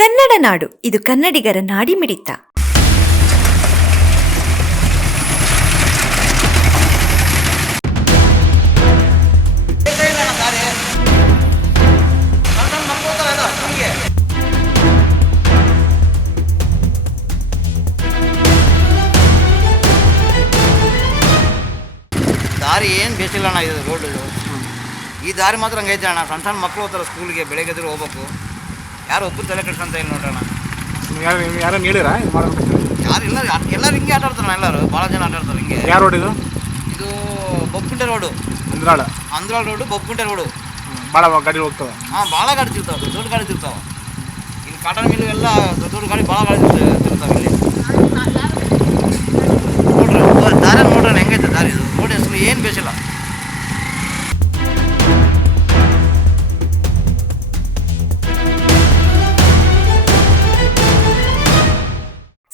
ಕನ್ನಡ ನಾಡು, ಇದು ಕನ್ನಡಿಗರ ನಾಡಿ ಮಿಡಿತ. ದಾರಿ ಏನು ಬೇಸಿಲ್ಲ ಅಣ್ಣ ಇದು ರೋಡು ಈ ದಾರಿ ಮಾತ್ರ ಹಂಗೈತೆ ಅಣ್ಣ. ಸಣ್ಣ ಸಣ್ಣ ಮಕ್ಕಳು ಹೋಗ್ತಾರೆ ಸ್ಕೂಲ್ಗೆ ಬೆಳಗ್ಗೆ ಎದ್ರು ಹೋಗ್ಬೇಕು. ಯಾರು ಒಬ್ಬರು ತಲೆ ಕಟ್ಕೊಂತ ಇಲ್ಲ ನೋಡೋಣ ಯಾರು ಯಾರು ಹೇಳಿರಾ ಇದು ಯಾರು ಇಲ್ಲ ಎಲ್ಲರೂ ಹಿಂಗೆ ಆಟ ಆಡ್ತಾರಣ್ಣ ಎಲ್ಲರೂ. ಭಾಳ ಜನ ಆಟ ಆಡ್ತಾರೆ ಹಿಂಗೆ. ಯಾರು ರೋಡ್ ಇದು? ಇದು Bobbunte road Andral. Andral road Bobbunte road ಭಾಳ ಗಾಡಿ ಹೋಗ್ತಾವೆ. ಹಾಂ ಭಾಳ ಗಾಡಿ ತಿರ್ತಾವೆ ದೊಡ್ಡ ದೊಡ್ಡ ಗಾಡಿ ತಿರ್ತಾವೆ. ಇಲ್ಲಿ ಕಾಟನ್ ಮಿಲ್ಲು ಎಲ್ಲ ದೊಡ್ಡ ದೊಡ್ಡ ಗಾಡಿ ಭಾಳ ಗಾಡಿ ತಿರ್ತ- ತಿರ್ತಾವೆ ಇಲ್ಲಿ. ನೋಡ್ರಿ ದಾರಿ ನೋಡ್ರಿ ಹೆಂಗೈತೆ ದಾರಿ ಇದು. ರೋಡ್ ಹೆಸರು ಏನು ಬೇಸಿಲ್ಲ